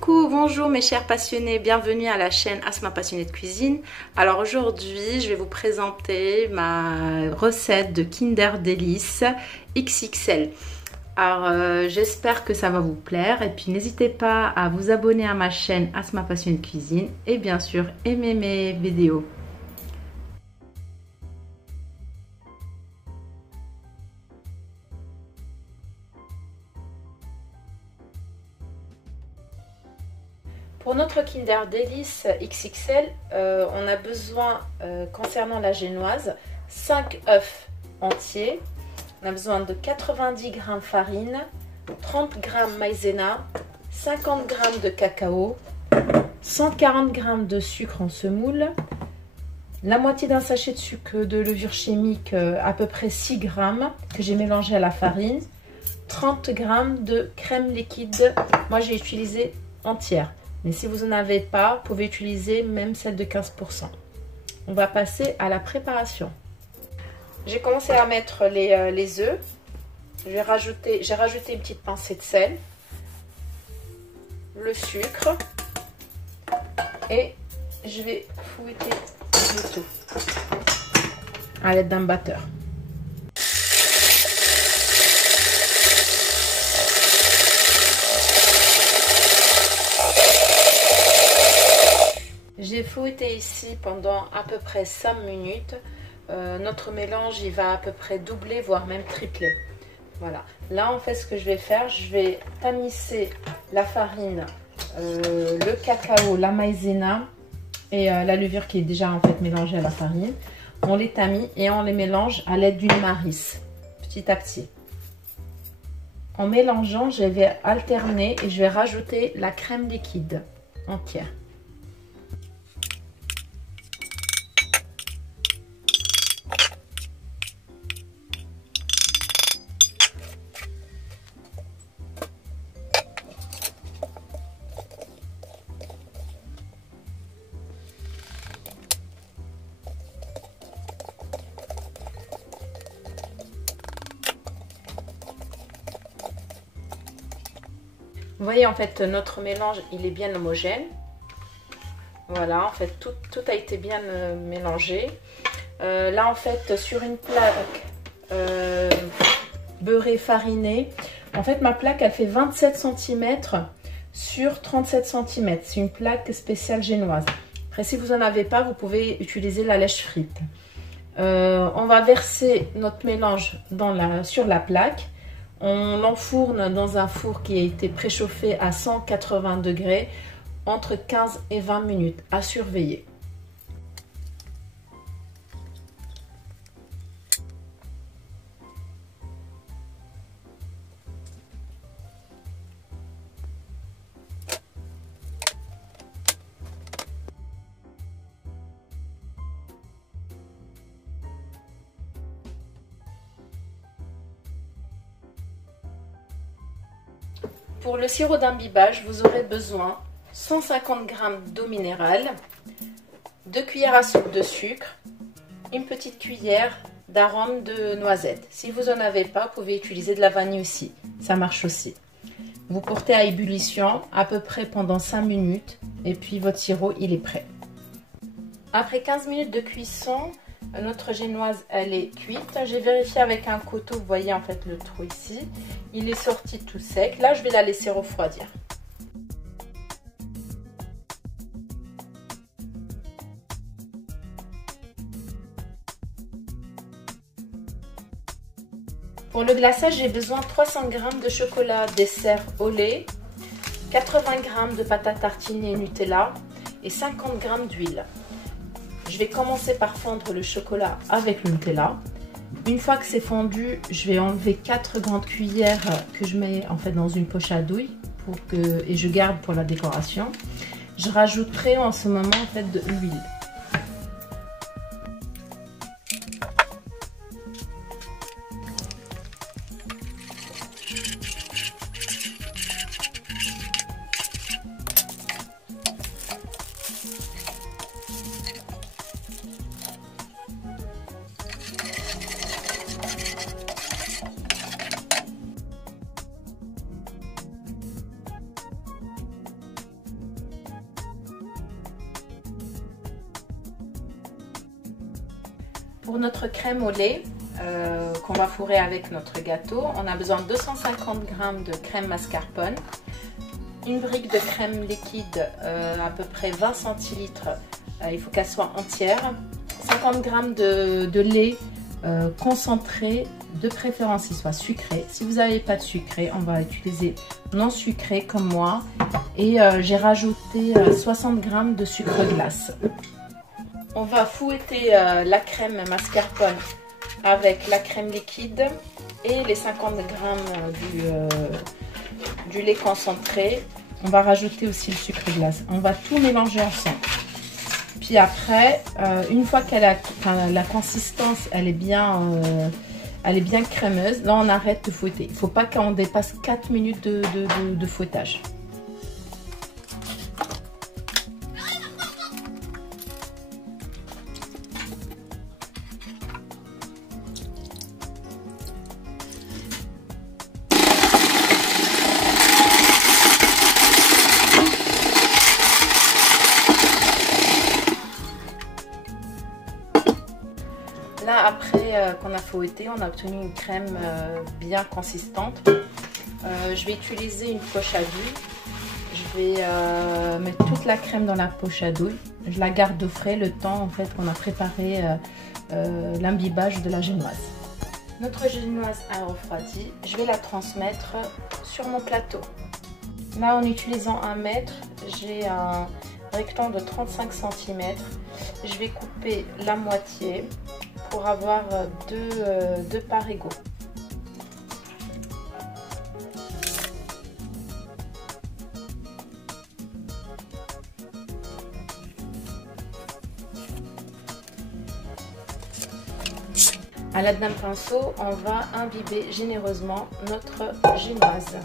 Coucou, bonjour mes chers passionnés, bienvenue à la chaîne Asma Passionnée de Cuisine. Alors aujourd'hui, je vais vous présenter ma recette de Kinder Délices XXL. Alors j'espère que ça va vous plaire et puis n'hésitez pas à vous abonner à ma chaîne Asma Passionnée de Cuisine et bien sûr aimer mes vidéos. Pour notre Kinder Délices XXL, on a besoin, concernant la génoise, 5 œufs entiers. On a besoin de 90 g farine, 30 g maïzena, 50 g de cacao, 140 g de sucre en semoule, la moitié d'un sachet de sucre de levure chimique, à peu près 6 g que j'ai mélangé à la farine, 30 g de crème liquide. Moi j'ai utilisé entière. Mais si vous n'en avez pas, vous pouvez utiliser même celle de 15%. On va passer à la préparation. J'ai commencé à mettre les œufs. J'ai rajouté une petite pincée de sel, le sucre et je vais fouetter le tout à l'aide d'un batteur. J'ai fouetté ici pendant à peu près 5 minutes. Notre mélange il va à peu près doubler voire même tripler. Voilà. Là en fait ce que je vais faire, je vais tamisser la farine, le cacao, la maïzena et la levure qui est déjà en fait mélangée à la farine. On les tamise et on les mélange à l'aide d'une marisse petit à petit. En mélangeant, je vais alterner et je vais rajouter la crème liquide entière. Vous voyez en fait notre mélange il est bien homogène. Voilà, en fait tout a été bien mélangé. Là en fait sur une plaque beurrée farinée, en fait ma plaque elle fait 27 cm sur 37 cm. C'est une plaque spéciale génoise. Après si vous n'en avez pas, vous pouvez utiliser la lèche frite. On va verser notre mélange sur la plaque. On l'enfourne dans un four qui a été préchauffé à 180 degrés entre 15 et 20 minutes à surveiller. Pour le sirop d'imbibage, vous aurez besoin 150 g d'eau minérale, 2 cuillères à soupe de sucre, une petite cuillère d'arôme de noisette. Si vous n'en avez pas, vous pouvez utiliser de la vanille aussi, ça marche aussi. Vous portez à ébullition à peu près pendant 5 minutes et puis votre sirop il est prêt. Après 15 minutes de cuisson, notre génoise elle est cuite. J'ai vérifié avec un couteau, vous voyez en fait le trou ici. Il est sorti tout sec. Là je vais la laisser refroidir. Pour le glaçage, j'ai besoin de 300 g de chocolat dessert au lait, 80 g de pâte à tartiner Nutella et 50 g d'huile. Je vais commencer par fondre le chocolat avec le Nutella. Une fois que c'est fondu, je vais enlever 4 grandes cuillères que je mets en fait dans une poche à douille et je garde pour la décoration. Je rajouterai en ce moment en fait de l'huile. Pour notre crème au lait qu'on va fourrer avec notre gâteau, on a besoin de 250 g de crème mascarpone, une brique de crème liquide, à peu près 20 centilitres, il faut qu'elle soit entière, 50 g de lait concentré, de préférence il soit sucré. Si vous n'avez pas de sucré, on va utiliser non sucré comme moi, et j'ai rajouté 60 g de sucre glace. On va fouetter la crème mascarpone avec la crème liquide et les 50 g du lait concentré. On va rajouter aussi le sucre glace. On va tout mélanger ensemble. Puis après, une fois qu'elle a la consistance, elle est bien crémeuse, là on arrête de fouetter. Il ne faut pas qu'on dépasse 4 minutes de fouettage. Là, après qu'on a fouetté, on a obtenu une crème bien consistante. Je vais utiliser une poche à douille. Je vais mettre toute la crème dans la poche à douille. Je la garde au frais le temps en fait qu'on a préparé l'imbibage de la génoise. Notre génoise a refroidi. Je vais la transmettre sur mon plateau. Là, en utilisant un mètre, j'ai un rectangle de 35 cm. Je vais couper la moitié pour avoir deux parts égaux. À l'aide d'un pinceau, on va imbiber généreusement notre génoise.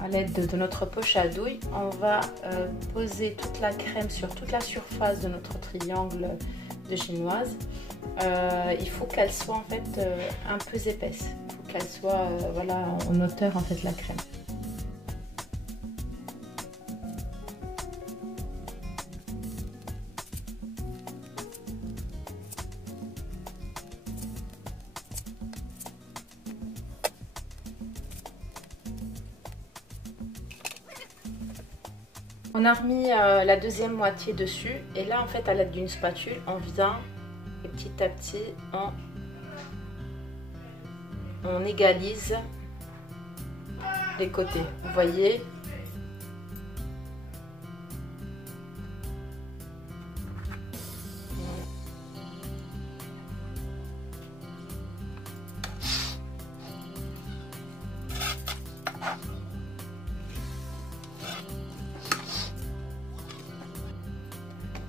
À l'aide de notre poche à douille, on va poser toute la crème sur toute la surface de notre triangle de génoise. Il faut qu'elle soit en fait un peu épaisse. Il faut qu'elle soit voilà, en hauteur en fait la crème. On a remis la deuxième moitié dessus et là en fait à l'aide d'une spatule on vient et petit à petit on égalise les côtés, vous voyez.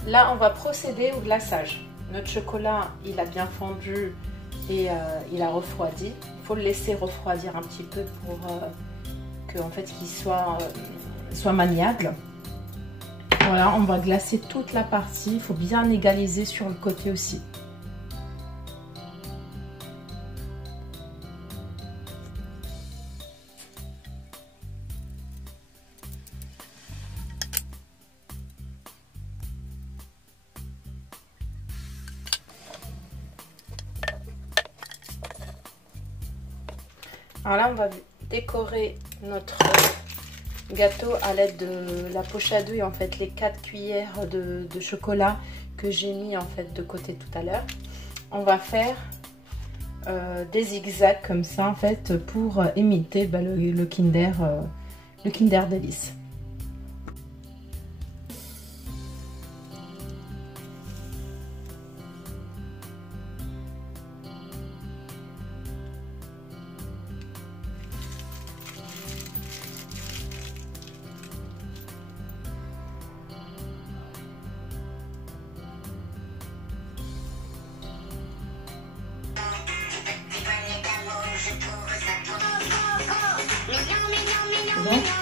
Là, on va procéder au glaçage. Notre chocolat, il a bien fondu et il a refroidi. Il faut le laisser refroidir un petit peu pour que en fait, qu'il soit maniable. Voilà, on va glacer toute la partie. Il faut bien égaliser sur le côté aussi. Alors là, on va décorer notre gâteau à l'aide de la poche à douille, en fait, les 4 cuillères de chocolat que j'ai mis en fait de côté tout à l'heure. On va faire des zigzags comme ça en fait pour imiter le Kinder Delice. Bon.